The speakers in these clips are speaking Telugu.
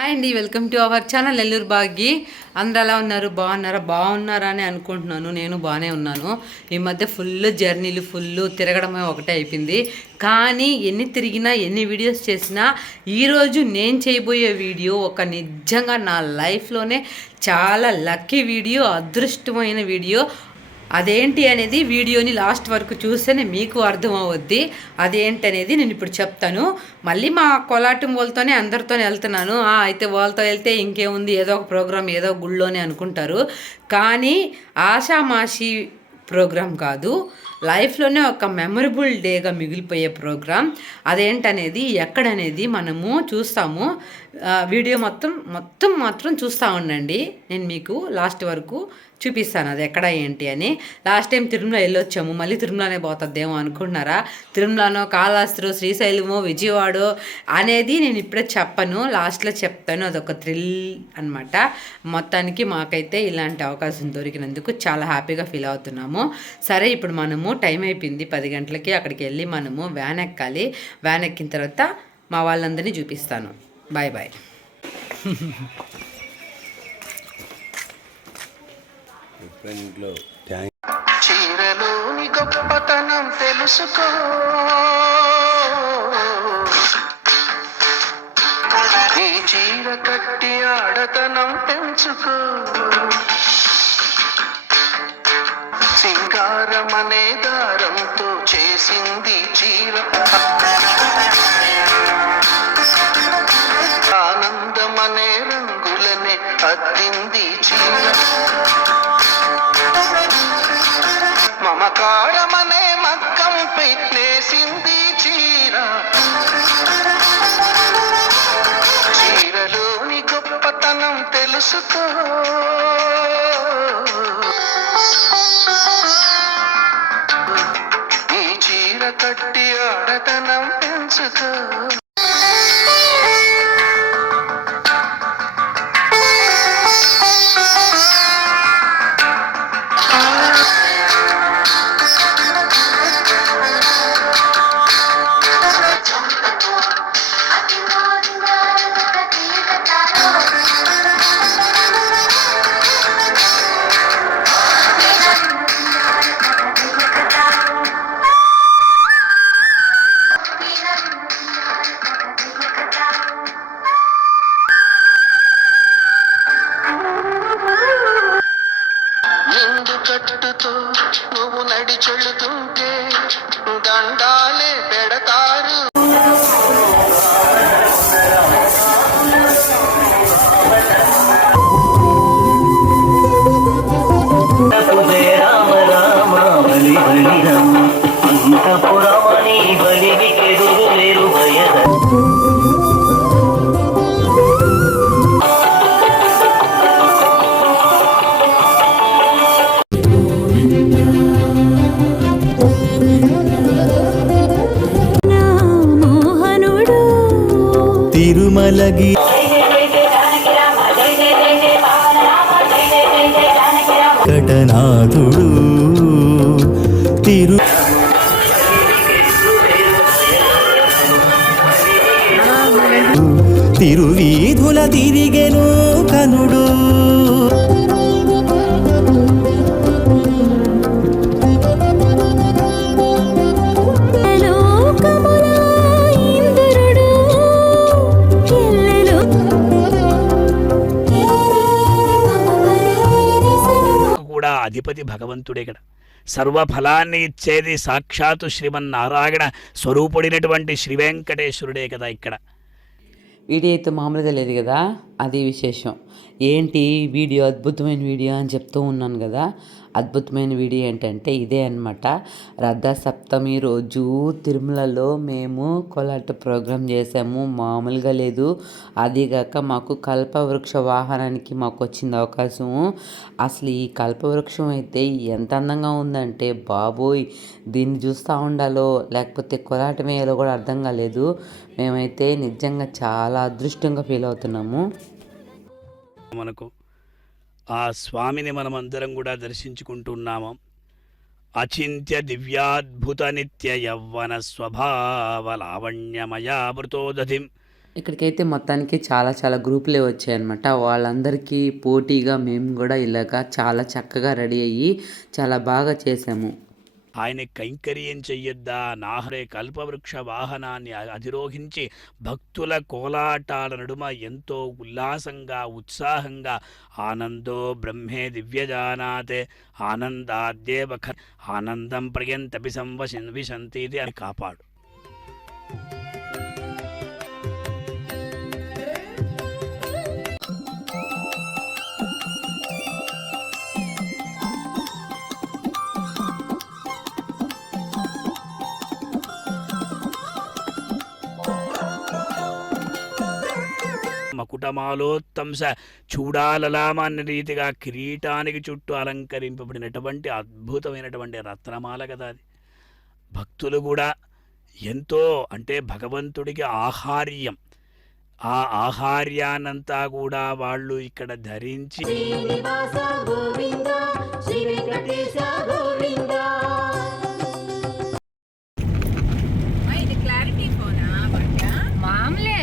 హాయ్ అండి, welcome to our channel Nellore Bhagya. అందరూ ఎలా ఉన్నారు? బాగున్నారా అని అనుకుంటున్నాను. నేను బాగానే ఉన్నాను. ఈ మధ్య ఫుల్ జర్నీలు, ఫుల్ తిరగడమే ఒకటే అయిపోయింది. కానీ ఎన్ని తిరిగినా, ఎన్ని వీడియోస్ చేసినా, ఈరోజు నేను చేయబోయే వీడియో నిజంగా నా లైఫ్లోనే చాలా లక్కీ వీడియో, అదృష్టమైన వీడియో. అదేంటి అనేది వీడియోని లాస్ట్ వరకు చూస్తేనే మీకు అర్థమవుద్ది. అదేంటి అనేది నేను ఇప్పుడు చెప్తాను. మళ్ళీ మా కోలాటం వాళ్ళతోనే అందరితోనే వెళ్తున్నాను. అయితే వాళ్ళతో వెళ్తే ఇంకేముంది, ఏదో ఒక ప్రోగ్రామ్, ఏదో గుళ్ళోనే అనుకుంటారు. కానీ ఆషామాషి ప్రోగ్రాం కాదు, లైఫ్లోనే ఒక మెమరబుల్ డేగా మిగిలిపోయే ప్రోగ్రాం. అదేంటనేది, ఎక్కడనేది మనము చూస్తాము. వీడియో మొత్తం మాత్రం చూస్తూ ఉండండి. నేను మీకు లాస్ట్ వరకు చూపిస్తాను అది ఎక్కడ ఏంటి అని. లాస్ట్ టైం తిరుమల వెళ్ళొచ్చాము, మళ్ళీ తిరుమలనే పోతుందేమో అనుకుంటున్నారా? తిరుమలనో, కాళహస్తి, శ్రీశైలమో, విజయవాడ అనేది నేను ఇప్పుడే చెప్పను, లాస్ట్లో చెప్తాను. అదొక థ్రిల్ అనమాట. మొత్తానికి మాకైతే ఇలాంటి అవకాశం దొరికినందుకు చాలా హ్యాపీగా ఫీల్ అవుతున్నాము. సరే, ఇప్పుడు మనము టైం అయిపోయింది, 10 గంటలకి అక్కడికి వెళ్ళి మనము వ్యాన్ ఎక్కాలి. వ్యాన్ ఎక్కిన తర్వాత మా వాళ్ళందరినీ చూపిస్తాను. Bye bye. చీరలోని గొప్పతనం తెలుసుకో, ఈ చీర కట్టి ఆడతనం పెంచుకో, సింగారమనే దారంతో చేసింది చీర, ఆనందమనే రంగులనే అద్దింది చీర, మమకారమనే మగ్గం పెట్టేసింది చీర, చీరలోని గొప్పతనం తెలుసుకో, ఈ చీర కట్టి ఆడతనం పెంచుకో. కట్టుతో నువ్వు నడిచెళుతుంటే దండాలే పెడతారు. తిరుమలగి కటనాథుడు తిరువీధుల తిరిగెను కనుడు, అధిపతి భగవంతుడే కదా. సర్వఫలాన్ని ఇచ్చేది సాక్షాత్తు శ్రీమన్నారాయణ స్వరూపుడినటువంటి శ్రీ వెంకటేశ్వరుడే కదా. ఇక్కడ వీడియో అయితే మామూలుగా లేదు కదా, అది విశేషం. ఏంటి వీడియో, అద్భుతమైన వీడియో అని చెప్తూ ఉన్నాను కదా. అద్భుతమైన వీడియో ఏంటంటే ఇదే అనమాట. రథసప్తమి రోజు తిరుమలలో మేము కోలాట ప్రోగ్రాం చేసాము. మామూలుగా లేదు. అదిగాక మాకు కల్పవృక్ష వాహనానికి మాకు వచ్చింది అవకాశము. అసలు ఈ కల్పవృక్షం అయితే ఎంత అందంగా ఉందంటే బాబోయ్, దీన్ని చూస్తూ ఉండాలో లేకపోతే కోలాటం వేయాలో కూడా అర్థం కాలేదు. మేమైతే నిజంగా చాలా అదృష్టంగా ఫీల్ అవుతున్నాము. మనకు ఆ స్వామిని మనమందరం కూడా దర్శించుకుంటున్నాము. అచింత్య దివ్యాద్భుత నిత్య యవ్వన స్వభావ లావణ్యమయావృతోదధిం ఇక్కడికైతే మొత్తానికి చాలా చాలా గ్రూపులే వచ్చాయన్నమాట. వాళ్ళందరికీ పోటీగా మేము కూడా ఇలాగా చాలా చక్కగా రెడీ అయ్యి చాలా బాగా చేసాము. ఆయన కైంకర్యం చెయ్యొద్దా నాహరే కల్పవృక్ష వాహనాన్ని అధిరోహించి భక్తుల కోలాటాల నడుమ ఎంతో ఉల్లాసంగా ఉత్సాహంగా ఆనందో బ్రహ్మే దివ్యజానాతే ఆనందాద్యేవ ఆనందం ప్రయంతపి విశంతి అని కాపాడు. మకుటమాలోత్తంస చూడాలలామాన్న రీతిగా కిరీటానికి చుట్టూ అలంకరింపబడినటువంటి అద్భుతమైనటువంటి రత్నమాల కదా అది. భక్తులు కూడా ఎంతో అంటే భగవంతుడికి ఆహార్యం, ఆ ఆహార్యానంతా కూడా వాళ్ళు ఇక్కడ ధరించి మామూలే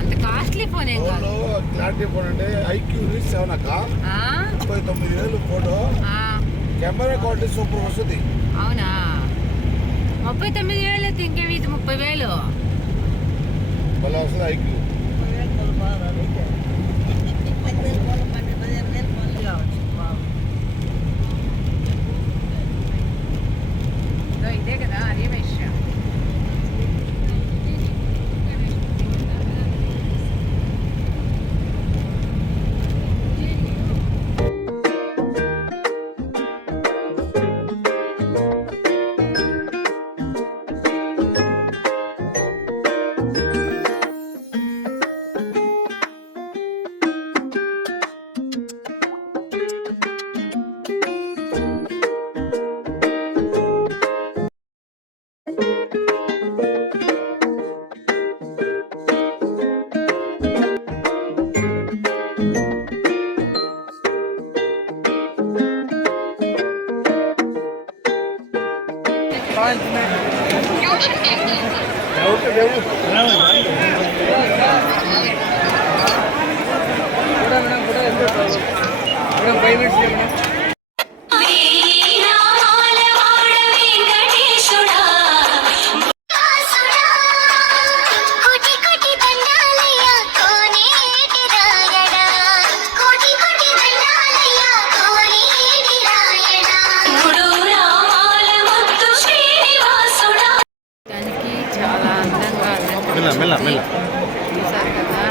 అంత కాస్ట్లీ ఫోన్ ఏం కాదు. క్లారిటీ ఫోన్ అంటే ఐక్యూ 7 అక్క 39,000 ఫోటో, కెమెరా క్వాలిటీ సూపర్ వస్తుంది. అవునా 39,000 అయితే ఇంకేమి 30,000 మళ్ళీ వస్తుంది ఐక్యూ. ఇదే కదా అదే విషయం. చాలా అందంగా చూసారు కదా.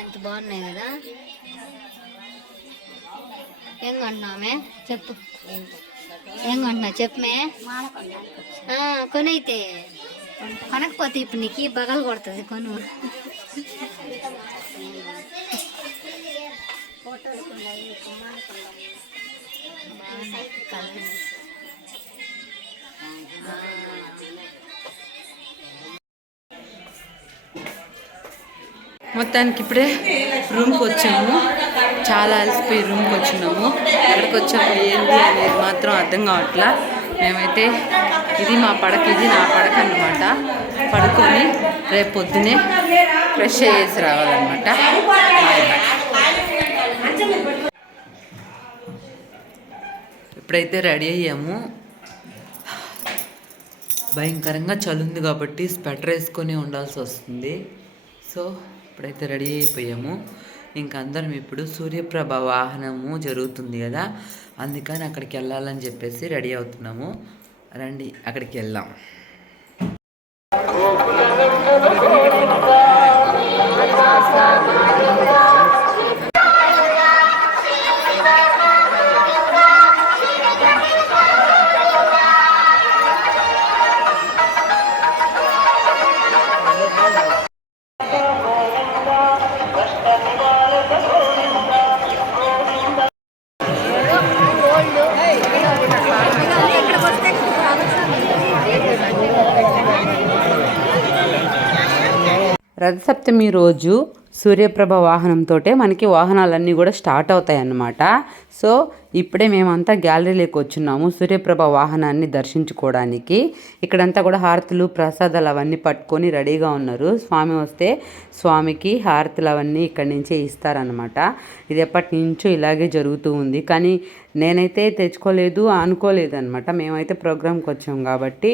ఎంత బాగున్నాయి కదా. ఏం కొంటున్నామే చెప్పు, ఏం కొంటున్నావు చెప్పమే. కొనైతే కొనకపోతే ఇప్పుడు నీకు బగలు కొడుతుంది. కొను మొత్తానికి ఇప్పుడే రూమ్కి వచ్చాము. చాలా అలసిపోయి రూమ్కి వచ్చినాము. ఎక్కడికి వచ్చాము ఏంటి అనేది మాత్రం అర్థం కావట్లా. మేమైతే ఇది మా పడక, ఇది నా పడక అన్నమాట. పడుకొని రేపు పొద్దునే ఫ్రెష్ చేసి రావాలన్నమాట. ఇప్పుడైతే రెడీ అయ్యాము. భయంకరంగా చలుంది కాబట్టి స్వెటర్ వేసుకొని ఉండాల్సి వస్తుంది. సో ఇప్పుడైతే రెడీ అయిపోయాము. ఇంక అందరం ఇప్పుడు సూర్యప్రభ వాహనము జరుగుతుంది కదా, అందుకని అక్కడికి వెళ్ళాలని చెప్పేసి రెడీ అవుతున్నాము. రండి అక్కడికి వెళ్దాం. రథసప్తమి రోజు సూర్యప్రభ వాహనంతో మనకి వాహనాలన్నీ కూడా స్టార్ట్ అవుతాయి అన్నమాట. సో ఇప్పుడే మేమంతా గ్యాలరీలోకి వచ్చున్నాము సూర్యప్రభ వాహనాన్ని దర్శించుకోవడానికి. ఇక్కడంతా కూడా హారతులు ప్రసాదాలు అవన్నీ పట్టుకొని రెడీగా ఉన్నారు. స్వామి వస్తే స్వామికి హారతులు అవన్నీ ఇక్కడి నుంచే ఇస్తారనమాట. ఇది ఎప్పటి నుంచో ఇలాగే జరుగుతూ ఉంది. కానీ నేనైతే తెచ్చుకోలేదు అనుకోలేదు అనమాట. మేమైతే ప్రోగ్రామ్కి వచ్చాం కాబట్టి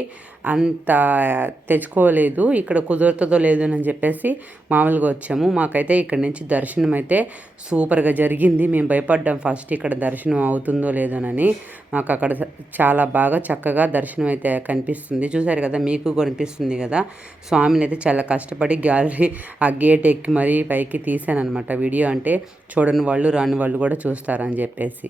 అంత తెచ్చుకోలేదు. ఇక్కడ కుదురుతుందో లేదో అని చెప్పేసి మామూలుగా వచ్చాము. మాకైతే ఇక్కడ నుంచి దర్శనం అయితే సూపర్గా జరిగింది. మేము భయపడ్డాం ఫస్ట్ ఇక్కడ దర్శనం అవుతుందో లేదోనని. మాకు అక్కడ చాలా బాగా చక్కగా దర్శనం అయితే కనిపిస్తుంది. చూసారు కదా, మీకు కనిపిస్తుంది కదా. స్వామిని అయితే చాలా కష్టపడి గ్యాలరీ ఆ గేట్ ఎక్కి మరీ పైకి తీసాను అనమాట వీడియో. అంటే చూడని వాళ్ళు రాని వాళ్ళు కూడా చూస్తారని చెప్పేసి.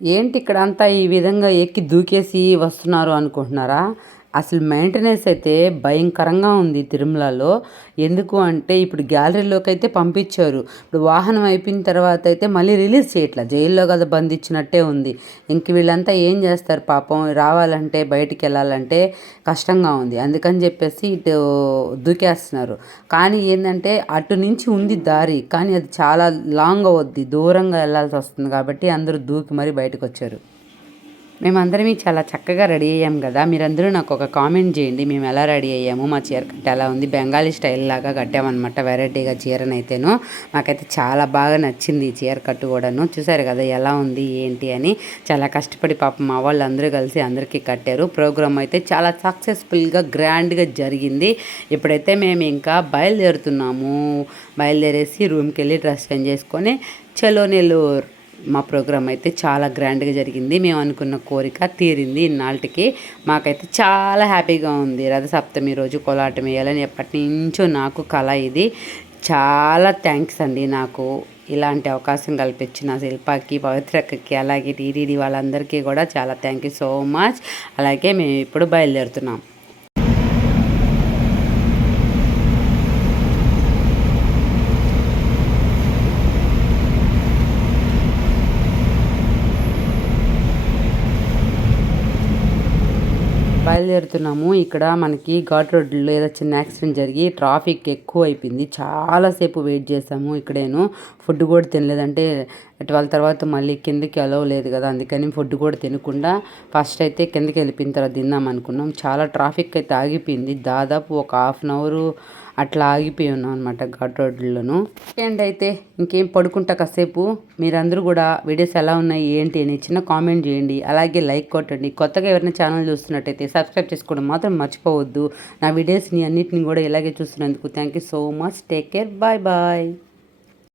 ఏంటి ఇక్కడ అంతా ఈ విధంగా ఎక్కి దూకేసి వస్తున్నారు అనుకుంటున్నారా? అసలు మెయింటెనెన్స్ అయితే భయంకరంగా ఉంది తిరుమలలో. ఎందుకు అంటే ఇప్పుడు గ్యాలరీలోకి అయితే పంపించారు. ఇప్పుడు వాహనం అయిపోయిన తర్వాత అయితే మళ్ళీ రిలీజ్ చేయట్లా. జైల్లో కదా బంధించినట్టే ఉంది. ఇంక వీళ్ళంతా ఏం చేస్తారు పాపం, రావాలంటే బయటికి వెళ్ళాలంటే కష్టంగా ఉంది. అందుకని చెప్పేసి ఇటు దూకేస్తున్నారు. కానీ ఏంటంటే అటు నుంచి ఉంది దారి, కానీ అది చాలా లాంగ్ అవుద్ది, దూరంగా వెళ్ళాల్సి వస్తుంది. కాబట్టి అందరూ దూకి మరీ బయటకు వచ్చారు. మేమందరం చాలా చక్కగా రెడీ అయ్యాం కదా. మీరందరూ నాకు ఒక కామెంట్ చేయండి మేము ఎలా రెడీ అయ్యాము, మా చీర కట్ట ఎలా ఉంది. బెంగాలీ స్టైల్ లాగా కట్టామన్నమాట వెరైటీగా చీరనైతేను. నాకైతే చాలా బాగా నచ్చింది ఈ చీర కట్టు కూడాను. చూసారు కదా ఎలా ఉంది ఏంటి అని. చాలా కష్టపడి పాపం మా వాళ్ళు అందరూ కలిసి అందరికీ కట్టారు. ప్రోగ్రామ్ అయితే చాలా సక్సెస్ఫుల్గా గ్రాండ్గా జరిగింది. ఇప్పుడైతే మేము ఇంకా బయలుదేరుతున్నాము. బయలుదేరేసి రూమ్కి వెళ్ళి డ్రెస్ చేంజ్ చేసుకొని చలో నెల్లూరు. మా ప్రోగ్రామ్ అయితే చాలా గ్రాండ్గా జరిగింది. మేము అనుకున్న కోరిక తీరింది ఇన్నాళ్ళకి. మాకైతే చాలా హ్యాపీగా ఉంది. రథసప్తమి రోజు కోలాటం వేయాలని ఎప్పటి నుంచో నాకు కళ ఇది. చాలా థ్యాంక్స్ అండి నాకు ఇలాంటి అవకాశం కల్పించిన శిల్పాకి, పవిత్రకి, అలాగే టీటీడీ వాళ్ళందరికీ కూడా చాలా థ్యాంక్ యూ సో మచ్. అలాగే మేము ఇప్పుడు బయలుదేరుతున్నాం. బయలుదేరుతున్నాము. ఇక్కడ మనకి ఘాట్ రోడ్లో ఏదో చిన్న యాక్సిడెంట్ జరిగి ట్రాఫిక్ ఎక్కువ అయిపోయింది. చాలాసేపు వెయిట్ చేసాము. ఇక్కడేను ఫుడ్ కూడా తినలేదంటే 12 తర్వాత మళ్ళీ కిందకి అలవ్ లేదు కదా. అందుకని ఫుడ్ కూడా తినకుండా ఫస్ట్ అయితే కిందకి వెళ్ళిపోయిన తర్వాత తిందాం అనుకున్నాం. చాలా ట్రాఫిక్ అయితే ఆగిపోయింది. దాదాపు ఒక 1/2 అవర్ అట్లా ఆగిపోయి ఉన్నాం అనమాట ఘాట్ రోడ్లోను. అండ్ అయితే ఇంకేం పడుకుంటా కాసేపు. మీరందరూ కూడా వీడియోస్ ఎలా ఉన్నాయి ఏంటి అని చిన్న కామెంట్ చేయండి. అలాగే లైక్ కొట్టండి. కొత్తగా ఎవరైనా ఛానల్ చూస్తున్నట్టయితే సబ్స్క్రైబ్ చేసుకోవడం మాత్రం మర్చిపోవద్దు. నా వీడియోస్ని అన్నిటిని కూడా ఇలాగే చూస్తున్నందుకు thank you so much. Take care. Bye bye.